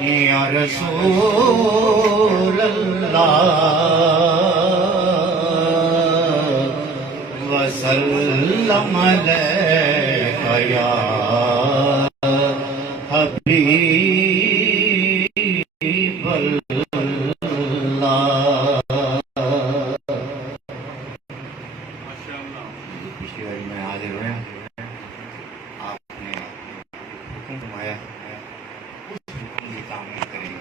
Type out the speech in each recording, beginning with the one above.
یا رسول اللہ وسلم علیک یا حبیب اللہ۔ پچھلی باری میں حاضر ہویا، آپ نے حکم فرمایا اس حکم کی تعمیل کریں گے۔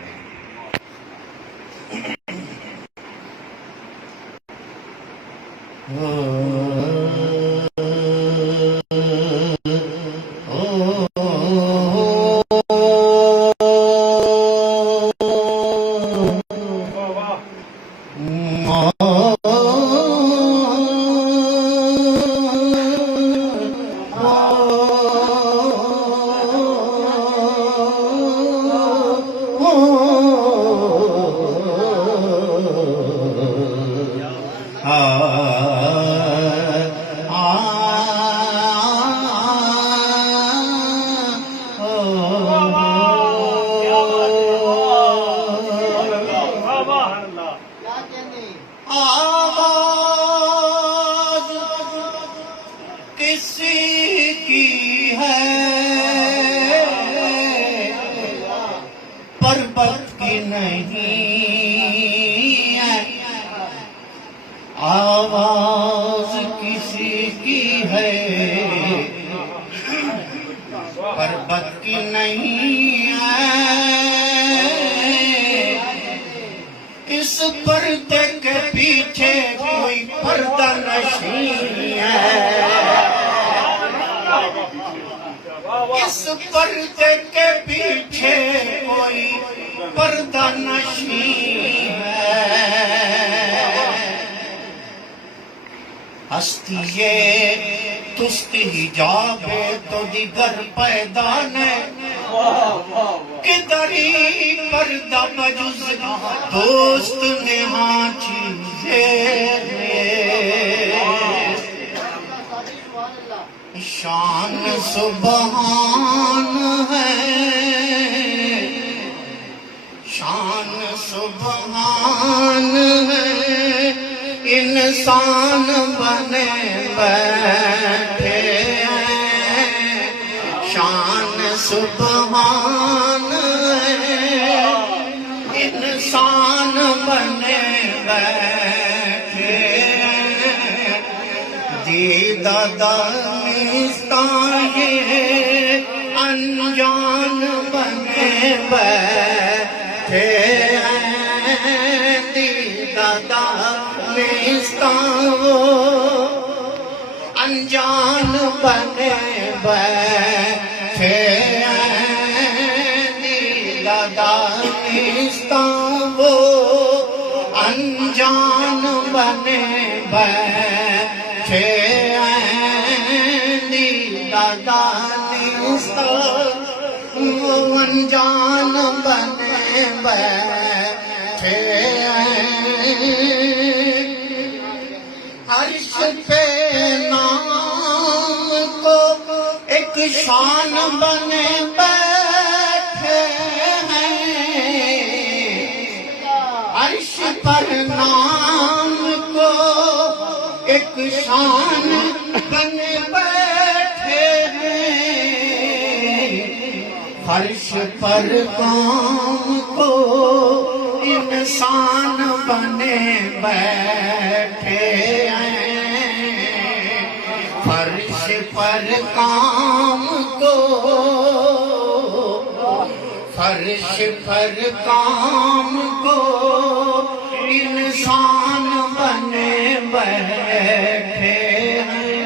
آواز کسی کی ہے پربت کی نہیں ہے، آواز کسی کی ہے پربت کی نہیں ہے، اس پردے کے پیچھے کوئی پردہ نشین ہے، اس پردے کے پیچھے کوئی پردہ نشین ہے، ہستی تست حجاب تو دیگر پیدا نے، کدری پردہ بجز دوست نے ہاں چیزیں، شان سبحان ہے، شان سبحان ہے، انسان بنے بیٹھے ہیں، شان سبحان ہے، انسان بنے بیٹھے ہیں، دیدہ دانستان یہ انجان بنے بیٹھے ہیں، دیدہ دانستان وہ انجان بنے بیٹھے ہیں، دیدہ دانستان وہ انجان بنے بیٹھے ہیں، دیدہ دانستان وہ انجان بنے بیٹھے ہیں، عرش پہ نام کو ایک شان بنے بیٹھے ہیں، عرش پر نام کو ایک شان بنے بیٹھے ہیں، فرش پر قوم کو انسان بنے بیٹھے ہیں، فرش پر کام کو، فرش پر کام کو انسان بنے بیٹھے ہیں،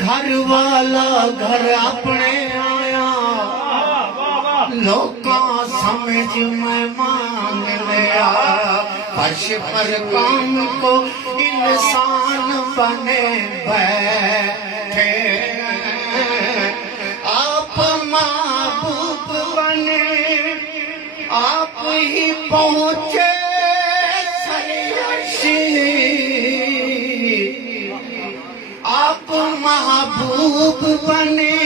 گھر والا گھر اپنے آیا، لوکاں سمجھ میں مانگ لیا، فرش پر کام کو انسان بنے بیٹھے ہیں، آپ محبوب بنے، آپ ہی پہنچے سرعرشی، آپ محبوب بنے،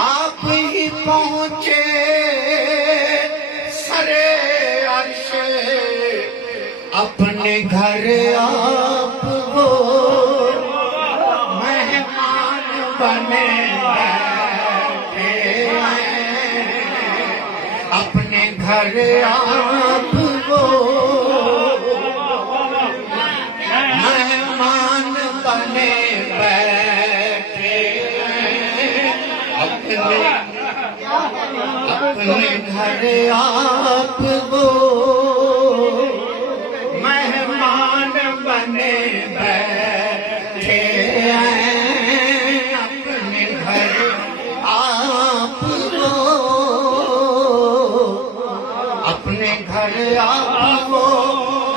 آپ ہی پہنچے گھر آپ وہ مہمان بنے بیٹھے ہیں، اپنے گھر آپ وہ مہمان بنے بیٹھے ہیں، اپنے گھر آپ وہ مہمان بنے بیٹھے ہیں، اپنے گھر آپ وہ اپنے گھر آپ وہ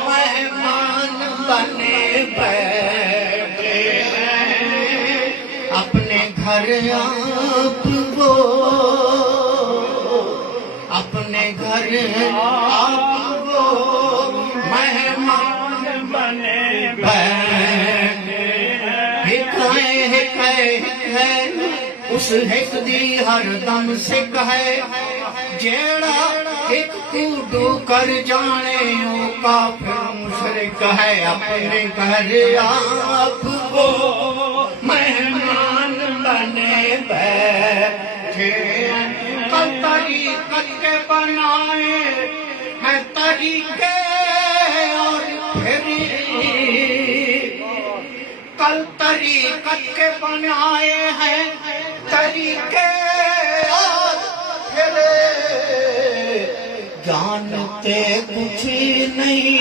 مہمان بنے بیٹھے ہیں، اپنے گھر آپ وہ اپنے گھر آپ وہ مہمان بنے بیٹھے ہیں، اس حق دی ہر دم سکھ ہے، جیڑا ایک کوڈو کر جانے او کافر مشرک ہے، اپنے گھر آپ وہ مہمان بنے بیٹھے ہیں، کل طریقت کے بنائے ہیں طریقے اور پھری، کل طریقت کے بنائے ہیں طریقے اور پھرے، جانتے کچھ نہیں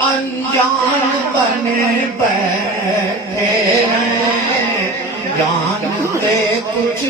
انجان بنے بیٹھے ہیں، جانتے کچھ